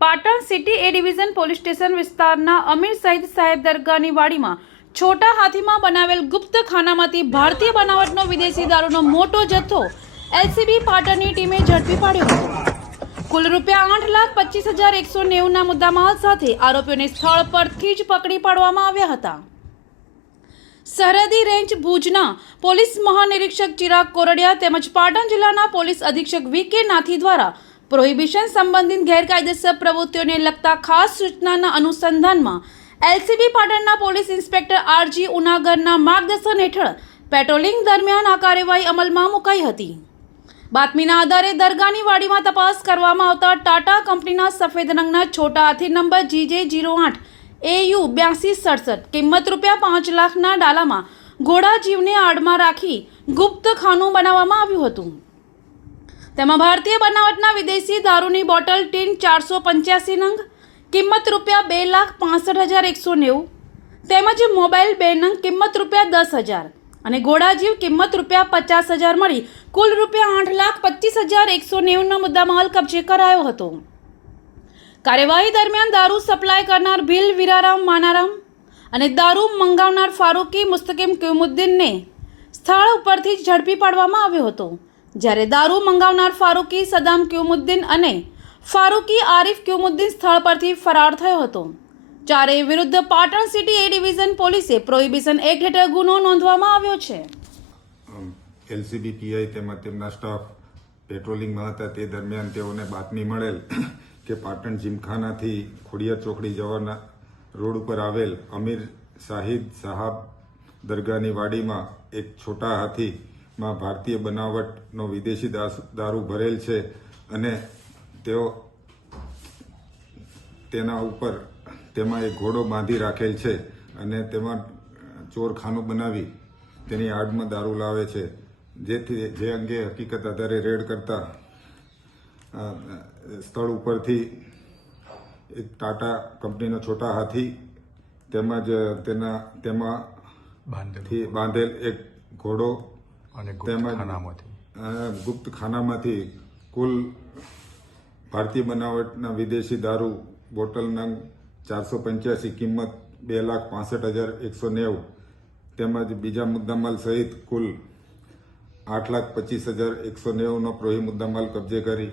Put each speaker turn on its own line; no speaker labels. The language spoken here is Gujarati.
Patan city A division police station વિસ્તારના અમીર સહિત સાહેબ દરગાહની વાડીમાં છોટા હાથીમાં બનાવેલ ગુપ્ત ખાનામાંથી ભારતીય બનાવટનો વિદેશી દારૂનો મોટો જથ્થો એલસીબી પાટણની ટીમે ઝડપી પાડ્યો હતો. કુલ રૂપિયા આઠ લાખ પચીસ હજાર એકસો નેવુંના મુદ્દામાલ સાથે આરોપીઓને સ્થળ પરથી જ પકડી પાડવામાં આવ્યા હતા. સરહદી રેન્જ ભુજના પોલીસ મહાનિરીક્ષક ચિરાગ કોરડિયા તેમજ પાટણ જિલ્લાના પોલીસ અધિક્ષક વી કે નાથી દ્વારા પ્રોહિબિશન સંબંધિત ગેરકાયદેસર પ્રવૃત્તિઓને લગતા ખાસ સૂચનાના અનુસંધાનમાં એલસીબી પાટણના પોલીસ ઇન્સ્પેક્ટર આરજી ઉનાગરના માર્ગદર્શન હેઠળ પેટ્રોલિંગ દરમિયાન આ કાર્યવાહી અમલમાં મુકાઈ હતી. બાતમીના આધારે દરગાહની વાડીમાં તપાસ કરવામાં આવતા ટાટા કંપનીના સફેદ રંગના Chhota Hathi number GJ zero આઠ એયુ બ્યાસી સડસઠ કિંમત રૂપિયા પાંચ લાખના ડાલામાં ઘોડા જીવને આડમાં રાખી ગુપ્ત ખાનું બનાવવામાં આવ્યું હતું. તેમાં ભારતીય બનાવટના વિદેશી દારૂની બોટલ ટીન ચારસો પંચ્યાસી નંગ, કિંમત રૂપિયા બે લાખ પાસઠ હજાર એકસો નેવું, તેમજ મોબાઈલ બે નંગ, કિંમત રૂપિયા દસ હજાર અને ઘોડાજીવ કિંમત રૂપિયા પચાસ હજાર મળી. કુલ રૂપિયા આઠ લાખ પચીસ હજાર એકસો નેવુંનો મુદ્દામાલ કબજે કરાયો હતો. કાર્યવાહી દરમિયાન દારૂ સપ્લાય કરનાર ભીલ, વીરારામ, માનારામ અને દારૂ મંગાવનાર ફારૂકી, મુસ્તકીમ ક્યુમુદ્દીનને સ્થળ ઉપરથી ઝડપી પાડવામાં આવ્યો હતો. જ્યારે દારૂ મંગાવનાર ફારૂકી સદામ ક્યુમુદ્દીન અને ફારૂકી આરિફ ક્યુમુદ્દીન સ્થળ પરથી ફરાર થયો હતો. ચારેય વિરુદ્ધ પાટણ સિટી એ ડિવિઝન પોલીસે પ્રોહિબિશન એક્ટ હેઠળ ગુનો નોંધવામાં આવ્યો છે.
એલસીબી પીઆઈ તેમજ તેમના સ્ટાફ પેટ્રોલિંગમાં હતા. તે દરમિયાન તેઓને બાતમી મળેલ કે પાટણ જીમખાનાથી ખોડિયાર ચોકડી જવાના રોડ ઉપર આવેલ અમીર શાહિદ સાહાબ દરગાહની વાડીમાં એક છોટા હાથીમાં ભારતીય બનાવટનો વિદેશી દાસ- દારૂ ભરેલ છે અને તેઓ તેના ઉપર તેમાં એક ઘોડો બાંધી રાખેલ છે અને તેમાં ચોરખાનું બનાવી તેની આડમાં દારૂ લાવે છે. જેથી જે અંગે હકીકત આધારે રેડ કરતા સ્થળ ઉપરથી એક ટાટા કંપનીનો છોટા હાથી તેમજ તેના તેમાં
બાંધેલ
એક ઘોડો
અને
તેમજ
ખાનામાંથી.
ગુપ્ત ખાનામાંથી કુલ ભારતીય બનાવટના વિદેશી દારૂ બોટલ નંગ ચારસો પંચ્યાસી કિંમત બે લાખ પાસઠ હજાર એકસો નેવું તેમજ બીજા મુદ્દામાલ સહિત કુલ આઠ લાખ પચીસ હજાર એકસો નેવુંનો પ્રોહી મુદ્દામાલ કબજે કરી